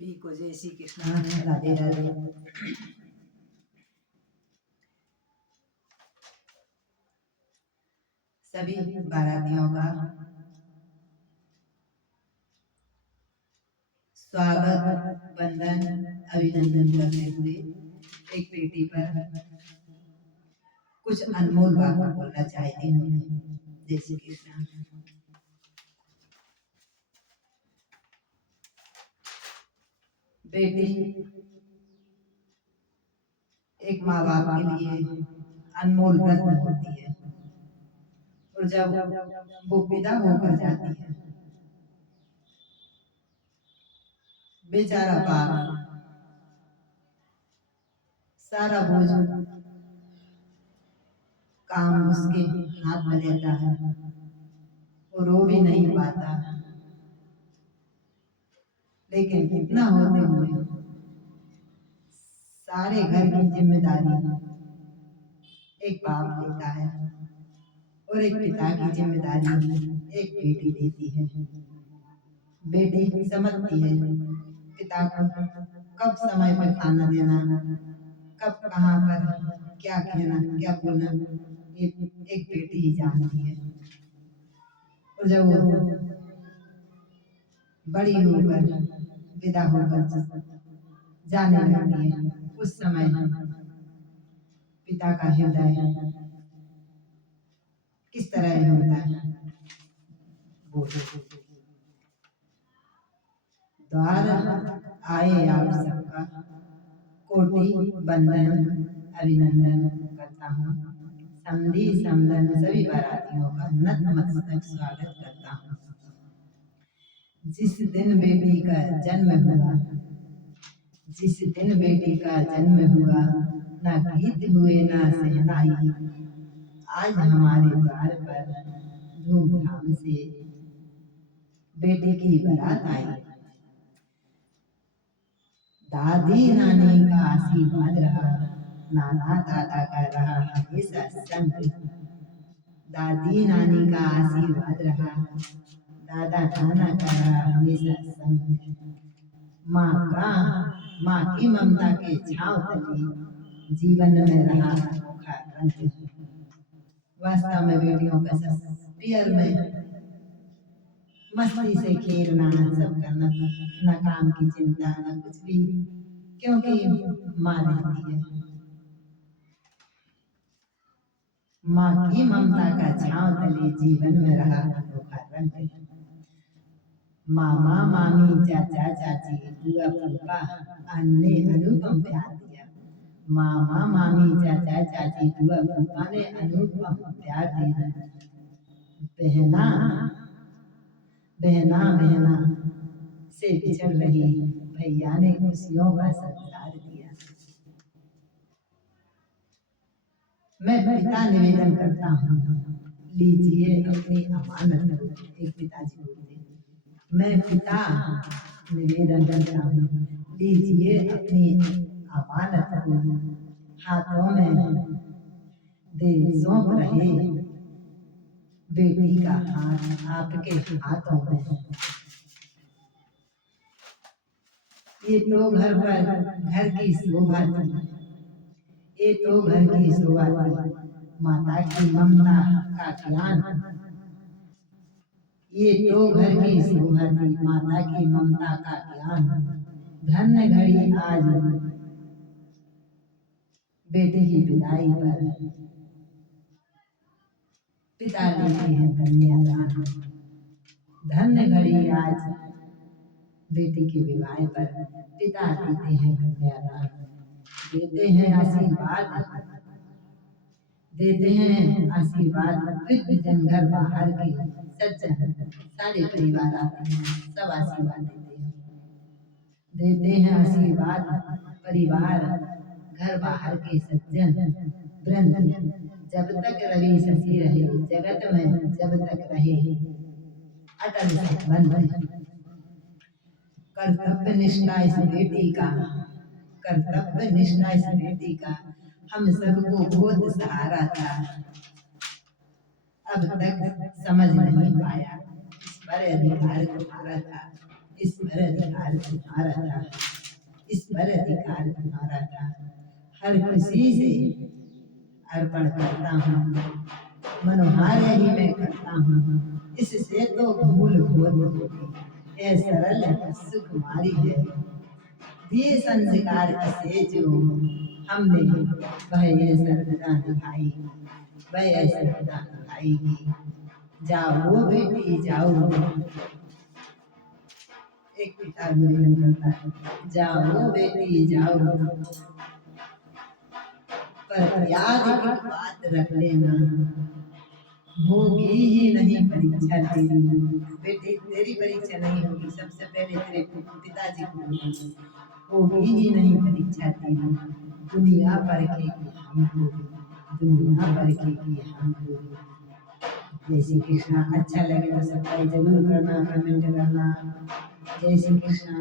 सभी को जय श्री कृष्ण, राधे राधे। सभी बारातियों का स्वागत, वंदन, अभिनंदन करते हुए एक पेटी पर कुछ अनमोल बात बोलना चाहती हूँ। जय श्री कृष्ण। बेटी एक माँ बाप के लिए अनमोल रत्न होती है, और जब वो विदा होकर जाती है, बेचारा बाप सारा बोझ काम उसके हाथ में रहता है और रो भी नहीं पाता। लेकिन इतना होते हुए सारे घर की जिम्मेदारी एक बाप लेता है, और एक पिता की जिम्मेदारी एक बेटी लेती है। बेटी समझती है पिता को कब समय पर खाना देना, कब कहाँ पर क्या कहना क्या बोलना, ये एक बेटी ही जानती है। और जब वो बड़ी होकर विदा होकर जाने लगती है, उस समय पिता का हृदय किस तरह होता है। द्वार आए आप सबका कोटि बंदन अभिनंदन करता हूँ। समधी समदन सभी बारातियों का नतमस्तक स्वागत करता हूँ। जिस दिन बेटी का जन्म हुआ, जिस दिन बेटी का जन्म हुआ, ना गीत हुए ना सहनाई, आज हमारे द्वार पर धूमधाम से बेटी की बारात आई। दादी नानी का आशीर्वाद रहा, नाना दादा का रहा हमेशा संग। दादी नानी का आशीर्वाद रहा, दादा नाना का रहा हमेशा संग। माँ की ममता के छांव तले जीवन में रहा अनोखा रंग। वास्तव में बेटियों का ससुराल में मस्ती से खेलना सब करना, न काम की चिंता न कुछ भी, क्योंकि माँ रहती है। माँ की ममता का छांव तले जीवन में रहा अनोखा रंग। मामा मामी चाचा चाची बुआ फूफा अन्य अनुपम प्यार दिया। मामा मामी चाचा चाची बुआ फूफा ने अनुपम प्यार दिया। बहना बहना बहना से बिछड़ रही भैया ने खुशियों का संसार दिया। मैं पिता निवेदन करता हूँ, लीजिए अपनी अमानत। एक पिताजी बोलते, मैं पिता निवेदन करता हूँ, लीजिए अपनी अमानत को हाथों में दे सौंप रहे। बेटी का हाथ आपके हाथों में है। ये तो घर पर घर की शोभा थी, ये तो घर की शोभा थी, माता की ममता का ज्ञान। ये तो घर की शोभा थी, माता की ममता का ज्ञान। धन्य घड़ी आज बेटे की विदाई पर पिता लेते हैं कन्यादान। धन्य घड़ी आज बेटी के विवाह पर पिता देते हैं कन्यादान। देते हैं आशीर्वाद, देते हैं आशीर्वाद। वृद्ध जन घर बाहर के सज्जन सारे परिवार आते हैं, सब आशीर्वाद देते हैं। देते हैं आशीर्वाद परिवार घर बाहर के सज्जन वृंद। जब तक रवि शशि रहे जगत में, जब तक रहे अटल संबंध। कर्तव्य निष्ठा इस बेटी का, कर्तव्य निष्ठा इस बेटी का हम सबको बहुत सहारा था। अब तक समझ नहीं पाया, इस पर अधिकार तुम्हारा था। इस पर अधिकार तुम्हारा था, इस पर अधिकार तुम्हारा था। हर खुशी से अर्पण करता हूँ, मनोहार ही मैं करता हूँ। इससे तो भूल घोर होगी, यह सरल सुकुमारी है। दिए संस्कार इसे जो हमने, वह ये सर्वदा निभाएगी, वह ये सर्वदा निभाएगी। जाओ बेटी जाओ, एक पिता निवेदन करता है, जाओ बेटी जाओ, पर याद एक बात रख लेना, होगी ही नहीं परीक्षा तेरी। बेटी तेरी परीक्षा नहीं होगी, सबसे पहले तेरे पिताजी को होगी ही नहीं परीक्षा तेरी। दुनिया परखेगी हमको, दुनिया परखेगी हमको। जय श्री कृष्णा। अच्छा लगे तो सब्सक्राइब जरूर करना, कमेंट करना। जय श्री कृष्णा।